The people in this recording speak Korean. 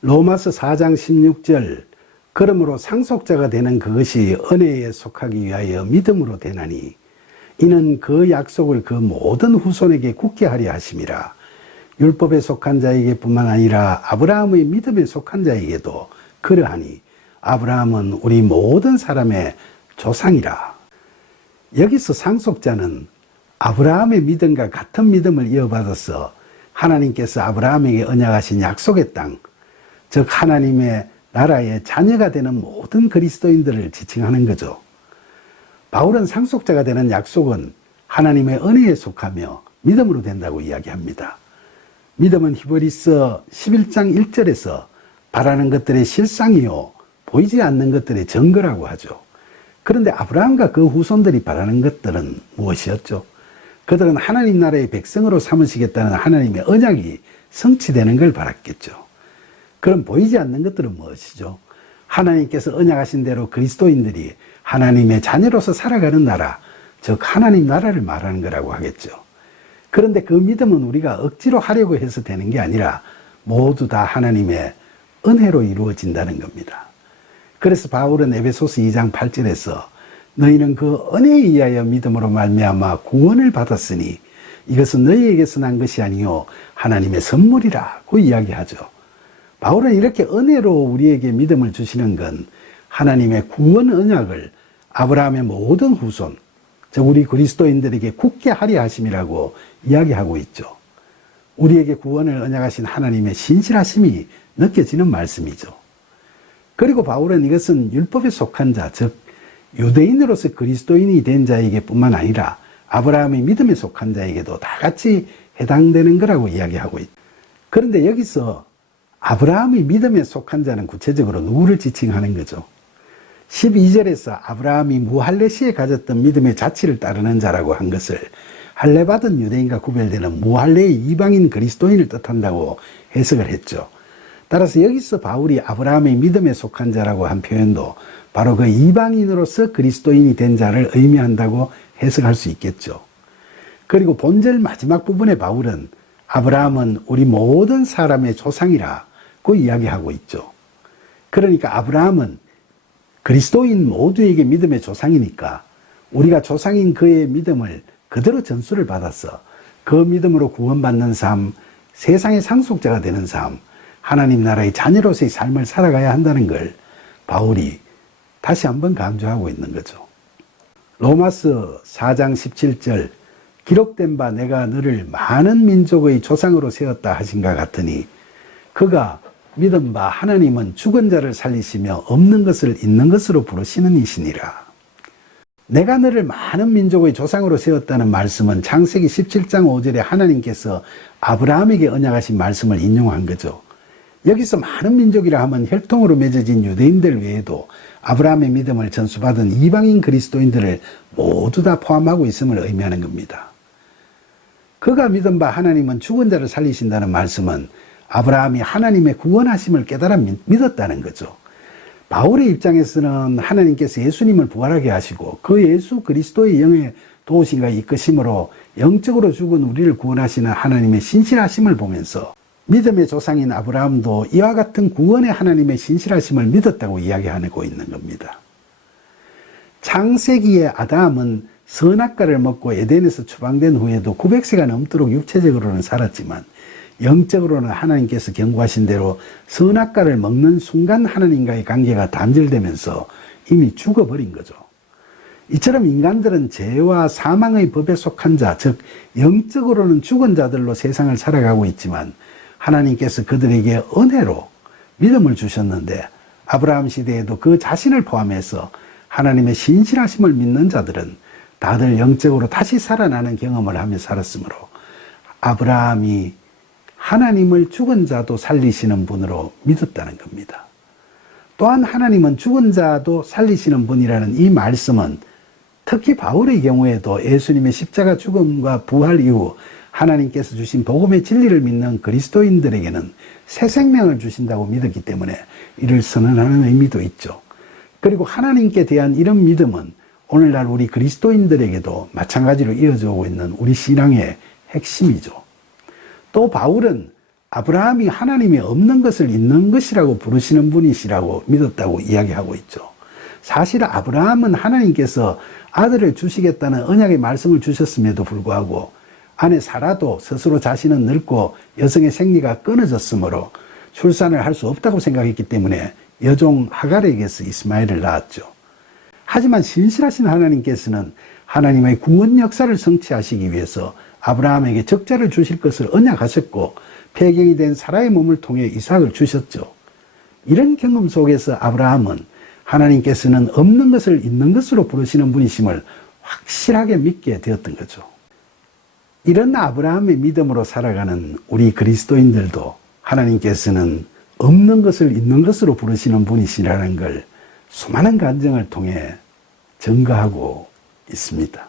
로마서 4장 16절 그러므로 상속자가 되는 그것이 은혜에 속하기 위하여 믿음으로 되나니 이는 그 약속을 그 모든 후손에게 굳게 하려 하심이라. 율법에 속한 자에게 뿐만 아니라 아브라함의 믿음에 속한 자에게도 그러하니 아브라함은 우리 모든 사람의 조상이라. 여기서 상속자는 아브라함의 믿음과 같은 믿음을 이어받아서 하나님께서 아브라함에게 언약하신 약속의 땅, 즉 하나님의 나라의 자녀가 되는 모든 그리스도인들을 지칭하는 거죠. 바울은 상속자가 되는 약속은 하나님의 은혜에 속하며 믿음으로 된다고 이야기합니다. 믿음은 히브리서 11장 1절에서 바라는 것들의 실상이요 보이지 않는 것들의 증거라고 하죠. 그런데 아브라함과 그 후손들이 바라는 것들은 무엇이었죠? 그들은 하나님 나라의 백성으로 삼으시겠다는 하나님의 언약이 성취되는 걸 바랐겠죠. 그럼 보이지 않는 것들은 무엇이죠? 하나님께서 언약하신 대로 그리스도인들이 하나님의 자녀로서 살아가는 나라, 즉 하나님 나라를 말하는 거라고 하겠죠. 그런데 그 믿음은 우리가 억지로 하려고 해서 되는 게 아니라 모두 다 하나님의 은혜로 이루어진다는 겁니다. 그래서 바울은 에베소서 2장 8절에서 너희는 그 은혜에 의하여 믿음으로 말미암아 구원을 받았으니 이것은 너희에게서 난 것이 아니요 하나님의 선물이라고 이야기하죠. 바울은 이렇게 은혜로 우리에게 믿음을 주시는 건 하나님의 구원 언약을 아브라함의 모든 후손, 즉 우리 그리스도인들에게 굳게 하려 하심이라고 이야기하고 있죠. 우리에게 구원을 언약하신 하나님의 신실하심이 느껴지는 말씀이죠. 그리고 바울은 이것은 율법에 속한 자, 즉 유대인으로서 그리스도인이 된 자에게 뿐만 아니라 아브라함의 믿음에 속한 자에게도 다 같이 해당되는 거라고 이야기하고 있죠. 그런데 여기서 아브라함의 믿음에 속한 자는 구체적으로 누구를 지칭하는 거죠? 12절에서 아브라함이 무할례시에 가졌던 믿음의 자치를 따르는 자라고 한 것을 할례받은 유대인과 구별되는 무할례의 이방인 그리스도인을 뜻한다고 해석을 했죠. 따라서 여기서 바울이 아브라함의 믿음에 속한 자라고 한 표현도 바로 그 이방인으로서 그리스도인이 된 자를 의미한다고 해석할 수 있겠죠. 그리고 본절 마지막 부분에 바울은 아브라함은 우리 모든 사람의 조상이라고 이야기하고 있죠. 그러니까 아브라함은 그리스도인 모두에게 믿음의 조상이니까 우리가 조상인 그의 믿음을 그대로 전수를 받아서 그 믿음으로 구원받는 삶, 세상의 상속자가 되는 삶, 하나님 나라의 자녀로서의 삶을 살아가야 한다는 걸 바울이 다시 한번 강조하고 있는 거죠. 로마서 4장 17절 기록된 바 내가 너를 많은 민족의 조상으로 세웠다 하신가 같으니 그가 믿은 바 하나님은 죽은 자를 살리시며 없는 것을 있는 것으로 부르시는 이시니라. 내가 너를 많은 민족의 조상으로 세웠다는 말씀은 창세기 17장 5절에 하나님께서 아브라함에게 언약하신 말씀을 인용한 거죠. 여기서 많은 민족이라 하면 혈통으로 맺어진 유대인들 외에도 아브라함의 믿음을 전수받은 이방인 그리스도인들을 모두 다 포함하고 있음을 의미하는 겁니다. 그가 믿은 바 하나님은 죽은 자를 살리신다는 말씀은 아브라함이 하나님의 구원하심을 깨달아 믿었다는 거죠. 바울의 입장에서는 하나님께서 예수님을 부활하게 하시고 그 예수 그리스도의 영의 도우심과 이끄심으로 영적으로 죽은 우리를 구원하시는 하나님의 신실하심을 보면서 믿음의 조상인 아브라함도 이와 같은 구원의 하나님의 신실하심을 믿었다고 이야기하고 있는 겁니다. 창세기의 아담은 선악과를 먹고 에덴에서 추방된 후에도 900세가 넘도록 육체적으로는 살았지만 영적으로는 하나님께서 경고하신 대로 선악과를 먹는 순간 하나님과의 관계가 단절되면서 이미 죽어버린 거죠. 이처럼 인간들은 죄와 사망의 법에 속한 자, 즉 영적으로는 죽은 자들로 세상을 살아가고 있지만 하나님께서 그들에게 은혜로 믿음을 주셨는데 아브라함 시대에도 그 자신을 포함해서 하나님의 신실하심을 믿는 자들은 다들 영적으로 다시 살아나는 경험을 하며 살았으므로 아브라함이 하나님을 죽은 자도 살리시는 분으로 믿었다는 겁니다. 또한 하나님은 죽은 자도 살리시는 분이라는 이 말씀은 특히 바울의 경우에도 예수님의 십자가 죽음과 부활 이후 하나님께서 주신 복음의 진리를 믿는 그리스도인들에게는 새 생명을 주신다고 믿었기 때문에 이를 선언하는 의미도 있죠. 그리고 하나님께 대한 이런 믿음은 오늘날 우리 그리스도인들에게도 마찬가지로 이어져 오고 있는 우리 신앙의 핵심이죠. 또 바울은 아브라함이 하나님이 없는 것을 있는 것이라고 부르시는 분이시라고 믿었다고 이야기하고 있죠. 사실 아브라함은 하나님께서 아들을 주시겠다는 언약의 말씀을 주셨음에도 불구하고 아내 사라도 스스로 자신은 늙고 여성의 생리가 끊어졌으므로 출산을 할 수 없다고 생각했기 때문에 여종 하갈에게서 이스마엘을 낳았죠. 하지만 신실하신 하나님께서는 하나님의 구원 역사를 성취하시기 위해서 아브라함에게 적자를 주실 것을 언약하셨고 폐경이 된 사라의 몸을 통해 이삭을 주셨죠. 이런 경험 속에서 아브라함은 하나님께서는 없는 것을 있는 것으로 부르시는 분이심을 확실하게 믿게 되었던 거죠. 이런 아브라함의 믿음으로 살아가는 우리 그리스도인들도 하나님께서는 없는 것을 있는 것으로 부르시는 분이시라는 걸 수많은 간증을 통해 증거하고 있습니다.